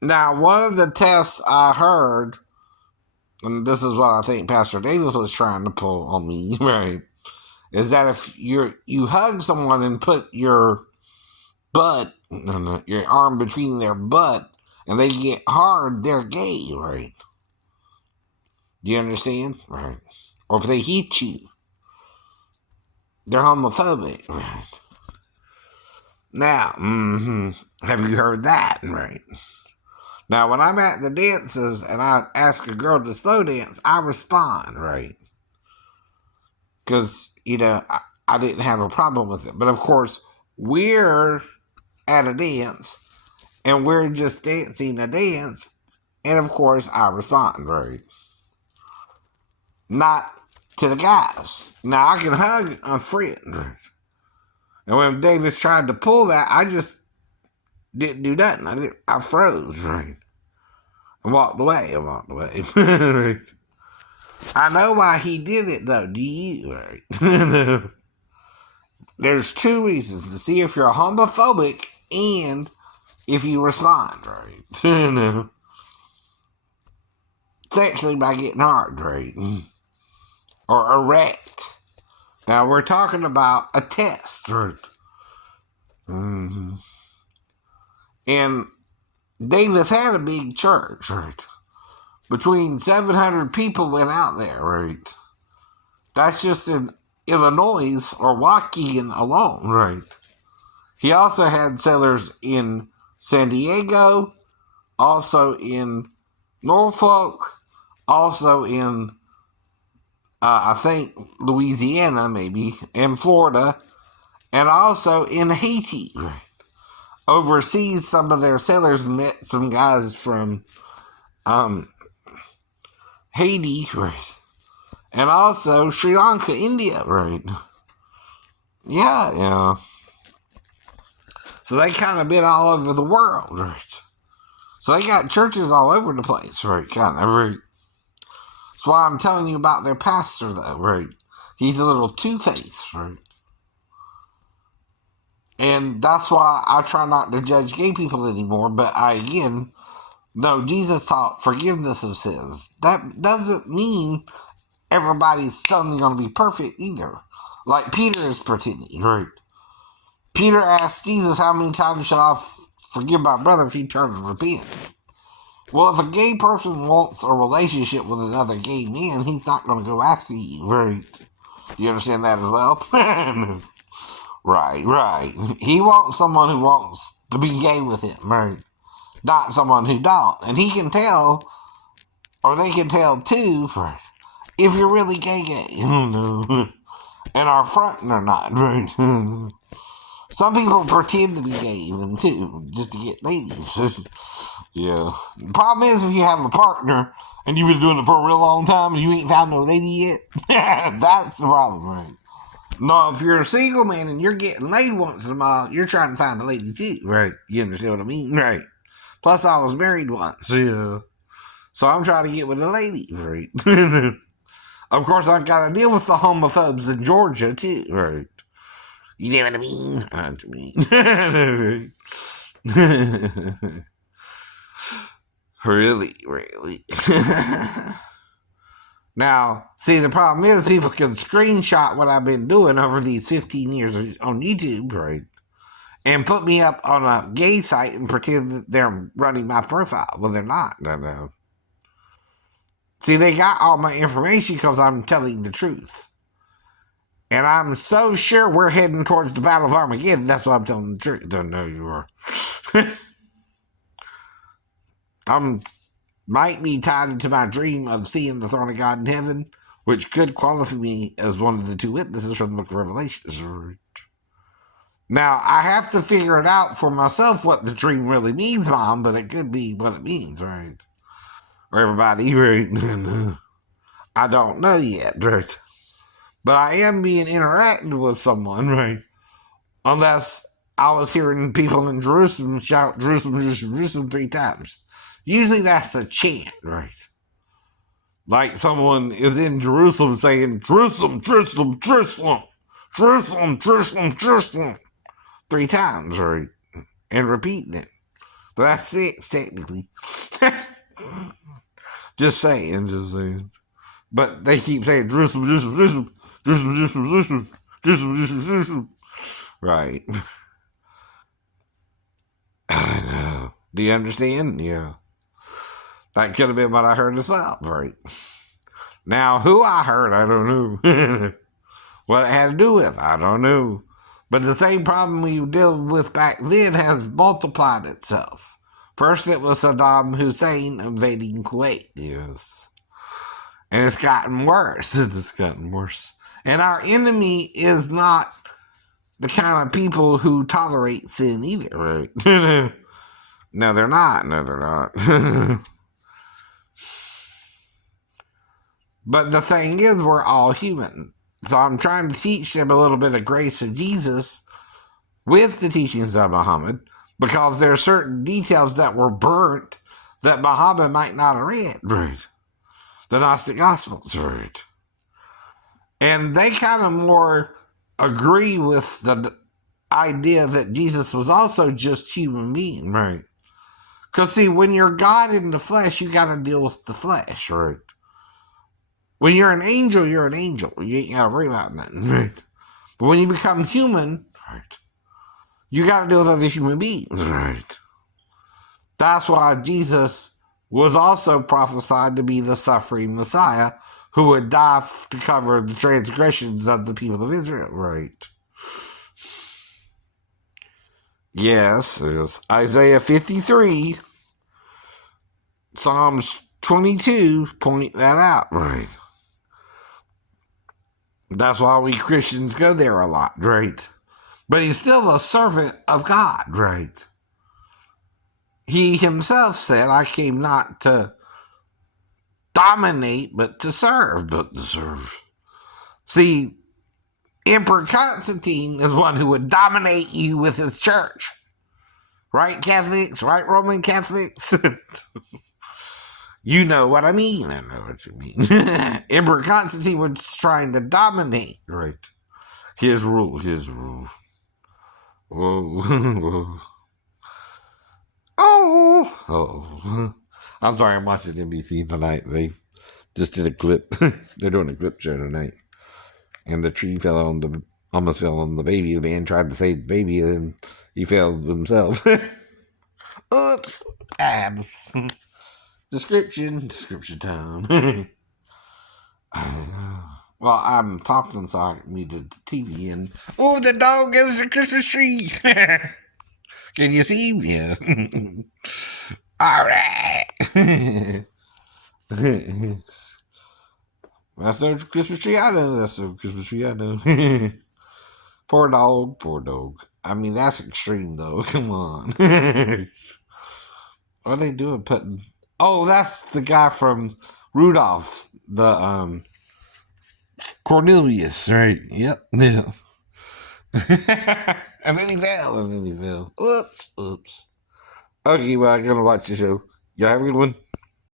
Now, one of the tests I heard, and this is what I think Pastor Davis was trying to pull on me, right, is that if you hug someone and put your butt, your arm between their butt, and they get hard, they're gay, right? Do you understand? Right. Or if they hit you, they're homophobic, right? Now, have you heard that, right? Now, when I'm at the dances and I ask a girl to slow dance, I respond, right? Because, I didn't have a problem with it. But of course, we're at a dance and we're just dancing a dance. And of course, I respond, right? Not to the guys. Now, I can hug a friend, right? And when Davis tried to pull that, I just didn't do nothing. I froze, right? I walked away. I know why he did it, though. Do you? Right? There's two reasons: to see if you're homophobic and if you respond, right? Sexually by getting hard, right? Or erect. Now we're talking about a test, right? And Davis had a big church, right? Between 700 people went out there, right? That's just in Illinois or Waukegan alone, right? He also had sellers in San Diego, also in Norfolk, also in, I think, Louisiana, maybe, and Florida, and also in Haiti, right? Overseas, some of their sellers met some guys from Haiti, right? And also Sri Lanka, India, right? Yeah. So they kind of been all over the world, right? So they got churches all over the place, right? Kind of, right? That's why I'm telling you about their pastor, though, right? He's a little two-faced, right? And that's why I try not to judge gay people anymore, but no, Jesus taught forgiveness of sins. That doesn't mean everybody's suddenly going to be perfect either. Like Peter is pretending, right? Peter asked Jesus, how many times should I forgive my brother if he turns and repent? Well, if a gay person wants a relationship with another gay man, he's not going to go after you, right? You understand that as well? Right. He wants someone who wants to be gay with him, right? Not someone who don't. And he can tell, or they can tell too, right? If you're really gay. And are fronting or not, right? Some people pretend to be gay even too, just to get ladies. Yeah. The problem is if you have a partner and you've been doing it for a real long time and you ain't found no lady yet, that's the problem, right? No, if you're a single man and you're getting laid once in a while, you're trying to find a lady too, right? You understand what I mean? Right. Plus, I was married once, yeah. So I'm trying to get with a lady, right? Of course, I got to deal with the homophobes in Georgia too, right? You know what I mean? I mean. Really. Now, see, the problem is people can screenshot what I've been doing over these 15 years on YouTube, right? And put me up on a gay site and pretend that they're running my profile. Well, they're not. No. See, they got all my information because I'm telling the truth. And I'm so sure we're heading towards the Battle of Armageddon. That's why I'm telling the truth. Don't know you are. I'm might be tied into my dream of seeing the throne of God in heaven, which could qualify me as one of the two witnesses from the book of Revelation. Now, I have to figure it out for myself what the dream really means, Mom, but it could be what it means, right? Or everybody, right? I don't know yet, right? But I am being interacted with someone, right? Unless I was hearing people in Jerusalem shout Jerusalem, Jerusalem, Jerusalem 3 times. Usually that's a chant, right? Like someone is in Jerusalem saying, Jerusalem, Jerusalem, Jerusalem, Jerusalem, Jerusalem, Jerusalem, 3 times, right? And repeating it. That's 6, technically. Just saying. But they keep saying Jerusalem, Jerusalem, Jerusalem, Jerusalem, Jerusalem, Jerusalem, Jerusalem, Jerusalem, Jerusalem. Right. I know. Do you understand? Yeah. That could have been what I heard as well. Right. Now, who I heard, I don't know. What it had to do with, I don't know. But the same problem we dealt with back then has multiplied itself. First, it was Saddam Hussein invading Kuwait. Yes. And it's gotten worse. It's gotten worse. And our enemy is not the kind of people who tolerate sin either, right? No, they're not. No, they're not. But the thing is, we're all human. So I'm trying to teach them a little bit of grace of Jesus with the teachings of Muhammad, because there are certain details that were burnt that Muhammad might not have read. Right. The Gnostic Gospels. Right. And they kind of more agree with the idea that Jesus was also just human being. Right. Because, see, when you're God in the flesh, you got to deal with the flesh. Right. When you're an angel, you're an angel. You ain't got to worry about nothing. Right. But when you become human, right, you got to deal with other human beings. Right. That's why Jesus was also prophesied to be the suffering Messiah who would die to cover the transgressions of the people of Israel. Right. Yes, it's Isaiah 53, Psalms 22 point that out. Right. That's why we Christians go there a lot, right? But he's still a servant of God, right? He himself said, I came not to dominate, but to serve. See, Emperor Constantine is one who would dominate you with his church. Right, Catholics? Right, Roman Catholics? You know what I mean. I know what you mean. Emperor Constantine was trying to dominate, right? His rule. Whoa, whoa. Oh. I'm sorry, I'm watching NBC tonight. They just did a clip. They're doing a clip show tonight. And the tree almost fell on the baby. The man tried to save the baby and he failed himself. Oops. Abs. Description time. Well, I'm talking, so I muted the TV and... Oh, the dog is a Christmas tree! Can you see him? Yeah. Alright! That's no Christmas tree I know. That's no Christmas tree I know. Poor dog. I mean, that's extreme, though. Come on. What are they doing putting... Oh, that's the guy from Rudolph. The, Cornelius, right? Yep. Yeah. And then he fell. Oops. Okay, well, I'm going to watch the show. Y'all have a good one.